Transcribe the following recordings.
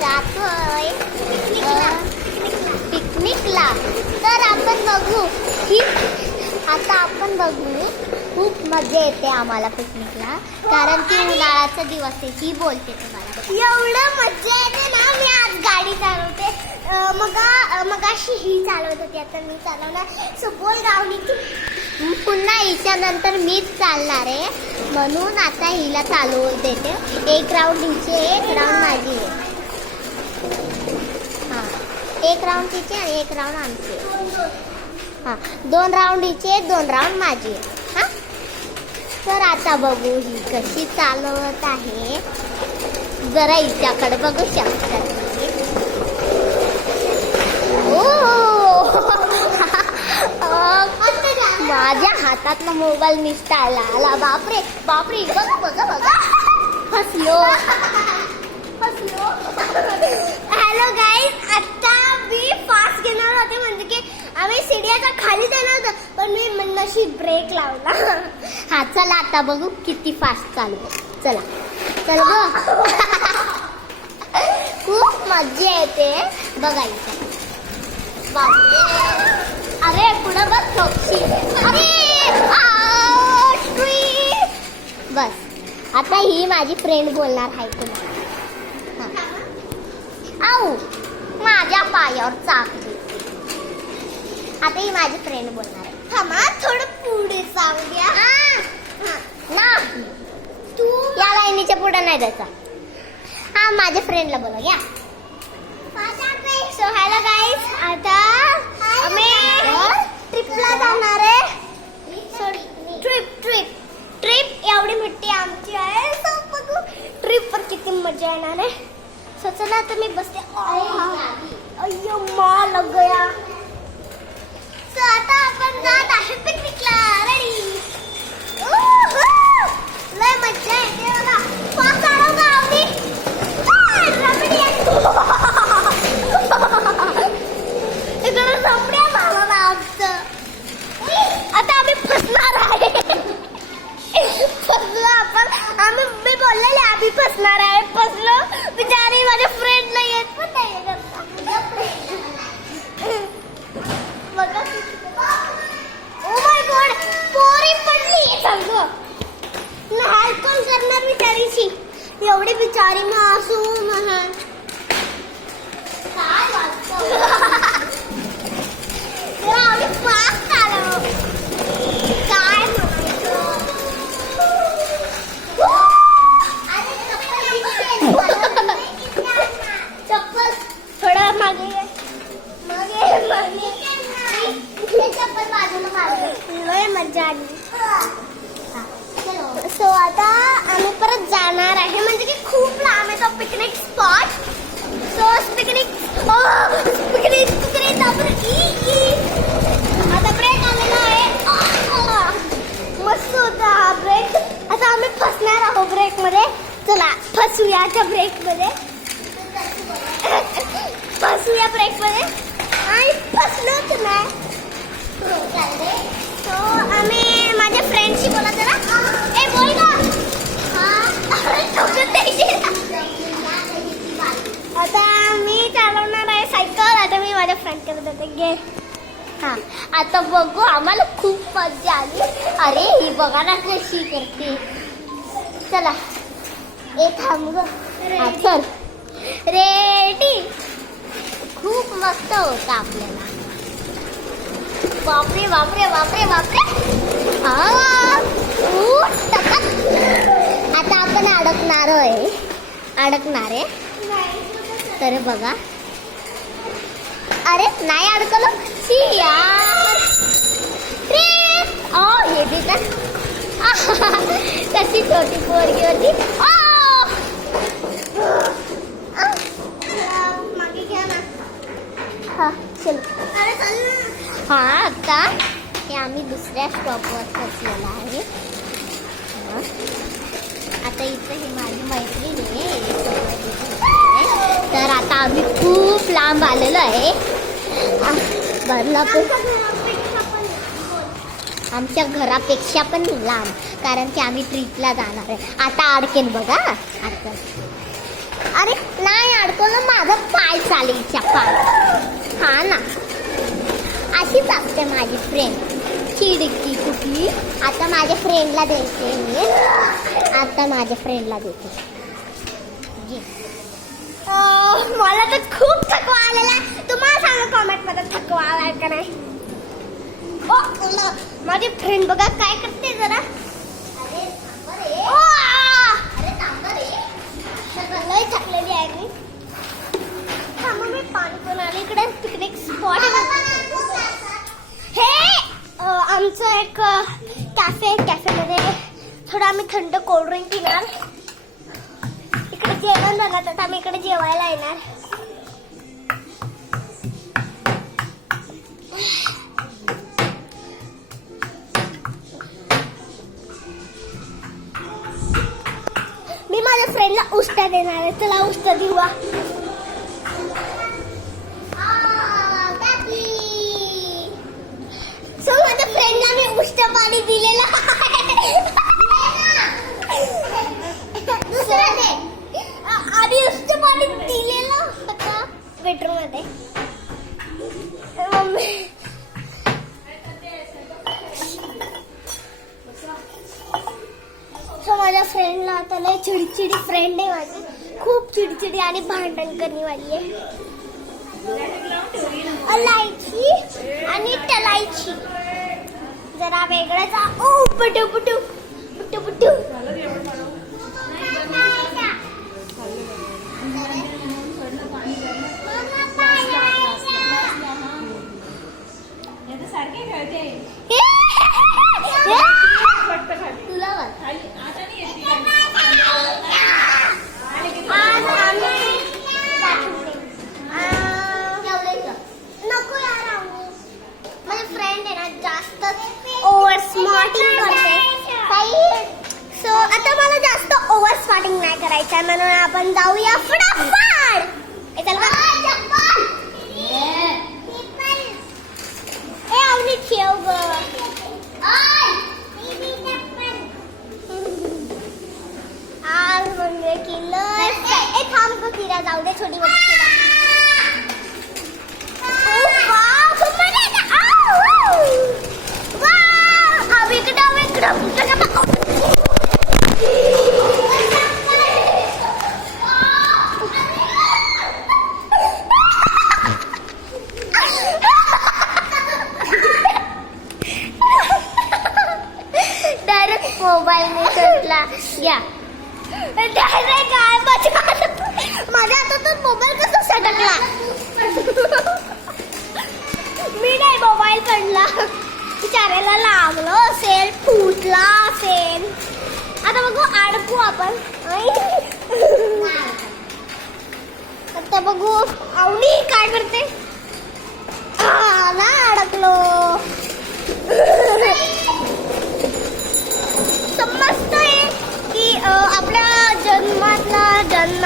जातोय पिकनिकला. तर आपण बघू की आता आपण बघू खूप मजा येते आम्हाला पिकनिकला, कारण की उन्हाळ्याचा दिवस आहे. ही बोलते तुम्हाला एवढं मजा येते ना. मी आज गाडी चालवते, मगाशी ही चालवत होती, आता मी चालवणार. सो बोल गावली की पुन्हा हिच्या नंतर मीच चालणार आहे, म्हणून आता हिला चालवू देते. एक राऊंड हिचे, एक राऊंड माझी आहे. हां, एक राऊंड तिचे आणि एक राऊंड आमची. हां, 2 राऊंड हिचे, 2 राऊंड माझी आहे. हां, तर आता बघू ही कशी चालवत आहे. जरा हिच्याकडे बघू शकता. माझ्या हातातला मोबाईल निसटायला आला. बापरे बापरे, बघ बघा बघा, फसलो. हॅलो गाईज, आता मी फास्ट घेणार होते, म्हणजे की आम्ही सीडीच्या खाली जाणार होतो, पण मी नशीब ब्रेक लावला. हा, चला आता बघू किती फास्ट चालू. चला चल ग. खूप मजा येते बघायचं. अरे पुढं बघ चौकशी. अरे बस, आता ही माझी फ्रेंड बोलणार आहे तुम्हाला. आऊ, माझ्या पायावर चाक देते. आता ही माझी फ्रेंड बोलणार आहे. थांबा, थोडं पुढे जाऊ द्या. नाही, तू या लाईनीच्या पुढे नाही जायचा. हा, माझ्या फ्रेंडला बोला घ्या. सो हॅलो गाईज, आता आम्ही ट्रिपला जाणार आहे. ट्रिप एवढी मिठी आमची आहे. सो बघू ट्रिपवर किती मजा येणार आहे. सो चला आता मी बसते. अय्यो मा लग गया. सो आता आपण जात आहे पिकनिकला. रेडी, लय मजा येते बघा. पास आलो का आम्ही. आता आम्ही फसणार आहे. फसलो आपण. मी बोललेले आम्ही फसणार आहे. फसलो. बिचारी माझ्या फ्रेंडला येत पण नाही. ओ माय गॉड, पोरी पडली. सांगतो हेल्प कोण करणार बिचारीची. एवढी बिचारी मासूम आहे. काय वाटतं आम्ही फास्ट आलो. काय चप्पल थोडं मागे चप्पल बाजूला मागे. मजा आली. सो आता आम्ही परत जाणार आहे, म्हणजे की खूप लांब आहे तो पिकनिक स्पॉट. सो पिकनिक आता ब्रेक आलेला आहे. मस्त होता हा ब्रेक. आता आम्ही फसणार आहोत ब्रेक मध्ये. चला फसूया त्या ब्रेक मध्ये. फसूया ब्रेक मध्ये आणि फसलोच नाही. सो आम्ही माझ्या फ्रेंडशी बोला जरा. ए बोल ना. आता मी चालवणार आहे सायकल. आता मी माझ्या फ्रेंडकडे जाते. घे. हा, आता बघू. आम्हाला खूप मजा आली. अरे ही बघा ना कशी करते. चला ए थांब ग. चल रेडी. खूप मस्त होतं आपल्याला. बापरे बापरे बापरे बापरे. आता आपण अडकणार आहे. तर बघा. अरे नाही अडकलो. यार हे बी कशी छोटी पोरगी होती. मागे घ्या ना. हा चल. हा, आता हे आम्ही दुसऱ्या स्टॉपवर पोहोचलेला आहे. आता इथं ही माझी मैत्रीण आहे. तर आता आम्ही खूप लांब आलेलो आहे. आमच्या घरापेक्षा पण लांब, कारण की आम्ही ट्रिपला जाणार आहे. आता अडकेन बघा. अडकन अरे नाही अडकवलं, माझं पाय चालायच्या पाय. हा ना, अशीच असते माझी फ्रेंड, चिडकी कुठली. आता माझ्या फ्रेंडला द्यायचे मी, आता माझ्या फ्रेंडला देते. मला तर खूप थकवा आलेला आहे. तुम्हाला सांगा कॉमेंट मध्ये थकवा आलाय का नाही. माझी फ्रेंड बघा काय करते जरा. लय थकलेली आहे मी. मग मी पाणी पिऊन आले. इकडे पिकनिक स्पॉट हे आमचं एक कॅफेमध्ये थोडं आम्ही थंड कोल्ड्रिंक पिणार. इकडे जेवण बनवतात, आम्ही इकडे जेवायला येणार. मी माझ्या फ्रेंडला उष्टा देणार आहे. चला उष्टा देऊया. सो माझ्या फ्रेंडला मी उष्ट पाणी दिलेलं. आधी उष्ट पाणी दिलेलं होतं बेडरूम मध्ये. सो माझ्या फ्रेंडला आता लय चिडचिडी फ्रेंड आहे माझी, खूप चिडचिडी आणि भांडण करण्यावाली आहे. अलायची आणि टलायची जरा वेगळंच. ओ पुटू पुटू पुटू पुटू. ओव्हर स्मार्टिंग करते काही. सो आता मला जास्त ओव्हर स्मार्टिंग नाही करायचं, म्हणून आपण जाऊया फटाफट. आवडी ठेव आज म्हणजे की लय थांब ग किरा, जाऊ दे छोटी मोठी. डायरेक्ट मोबाईल मी सुटला घ्या. डायरेक्ट काय माझ्या हातातून मोबाईल कसा सटकला. मी नाही, मोबाईल पडला. बिचाऱ्याला लागलं असेल, फुटला असेल. आता बघू अडकू आपण. आता बघू आवडी काय करते. ना अडकलो. समजतंय की आपल्या जन्मातला जन्म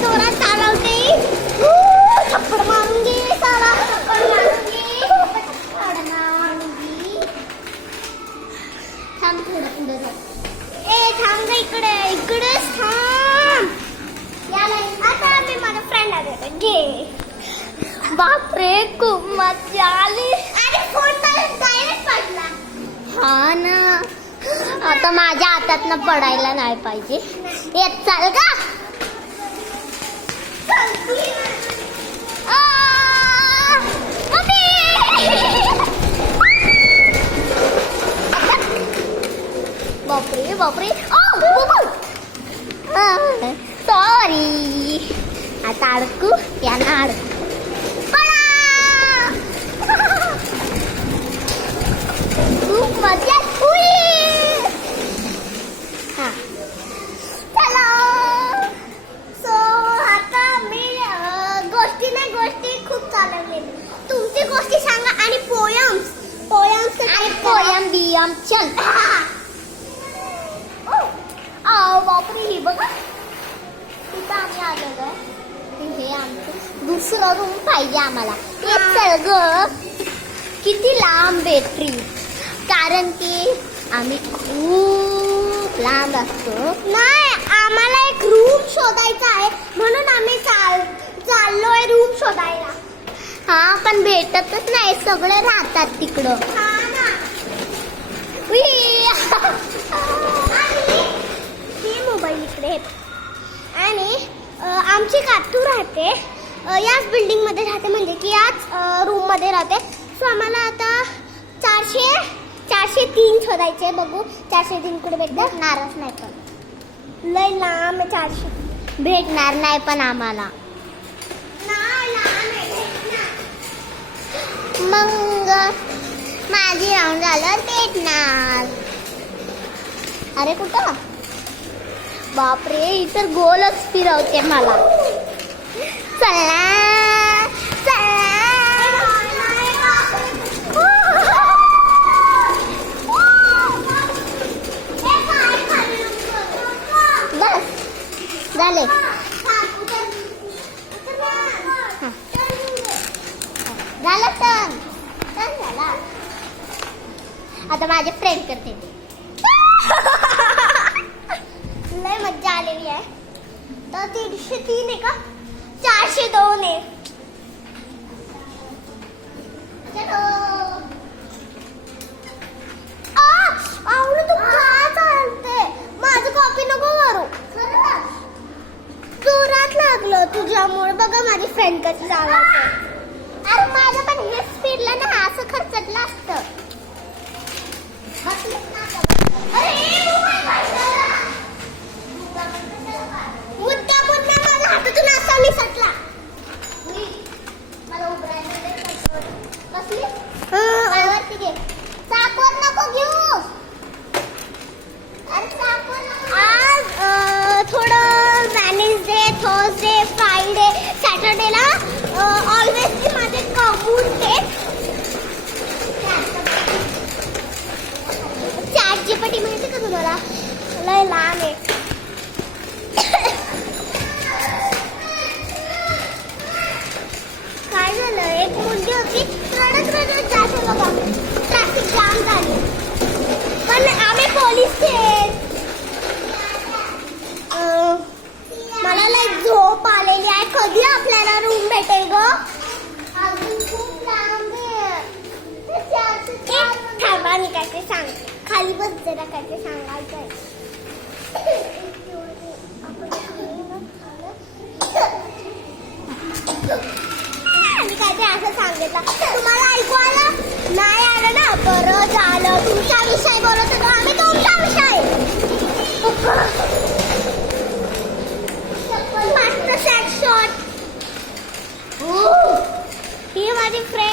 जोरात चालवते. थप्पड मारूंगी साला, थप्पड मारूंगी. थांब थोडं पुढे जा. थांब ग इकडे, इकडेच थांब. याला आता मी माझ्या फ्रेंडला देते. घे. बापरे खूप मजा आली. अरे फोन डायरेक्ट पडला. हा ना, आता माझ्या हातातनं पडायला नाही पाहिजे. येत चाल का. बापरे बापरे. सॉरी. आता अडकू यांना अडकू. खूप मजा. चला. सो आता मी गोष्टी सांगा आणि पोयम्स आणि पोयम बियम चल. बापरे ही बघा तिथं आम्ही आलेलो आहे. हे आमचं दुसरं रूम पाहिजे आम्हाला. चल ग किती लांब आहे ट्रिप, कारण की आम्ही खूप लांब असतो. नाही आम्हाला एक रूम शोधायचा आहे म्हणून आम्ही चाललोय रूम शोधायला. हा पण भेटतच नाही, सगळे राहतात तिकडं. मोबाईल इकडे आणि आमची कातू राहते याच बिल्डिंग मध्ये राहते, म्हणजे की याच रूम मध्ये राहते. सो आम्हाला आता 403 शोधायचे. बघू 403 कुठे भेटणारच नाही, पण लय लांब 400 भेटणार नाही पण आम्हाला. मग माझी राऊंड झालं भेटणार. अरे कुठं बापरे इतर गोलच फिरवते मला. चला बस झाले. झालं तर झाला. आता माझे फ्रेंड करते ते. लय मज्जा आलेली आहे. तर 303 आहे का 402 आहे. आवडू तू का चालते, माझं कॉपी नको मारू. जोरात लागलं तुझ्यामुळे. बघा माझी फ्रेंड कशी चालवते. अरे माझं पण हे स्पीडला ना असं खर्चटलं असतं. मुद्दा माझ्या हातातून असा निसटला. मला कसली वरती घे. चाकवर नको घेऊ. आज थोडं वेडनेसडे, थर्सडे, फ्रायडे, सॅटर्डेला ऑलवेज माझे कबूल ते ChatGPT माहिती का तुम्हाला, लय लहान आहे. काय झालं, एक मुलगी होती रडत जाते बघा. ट्रॅफिक जाम झाली पण आम्ही पोलीस मला लय झोप आलेली आहे. कधी आपल्याला रूम भेटेल ग. अजून खूप लांब थांबा मी काय ते सांगते. खाली बस जरा काय ते सांगायचं आहे. काय ते असं सांगितलं तुम्हाला ऐकू आलं नाही आलं ना. बरं झालं तुमचा विषय बोलत होतो आम्ही तुमचा विषय. मस्त सॅट शॉट. ही माझी फ्रेंड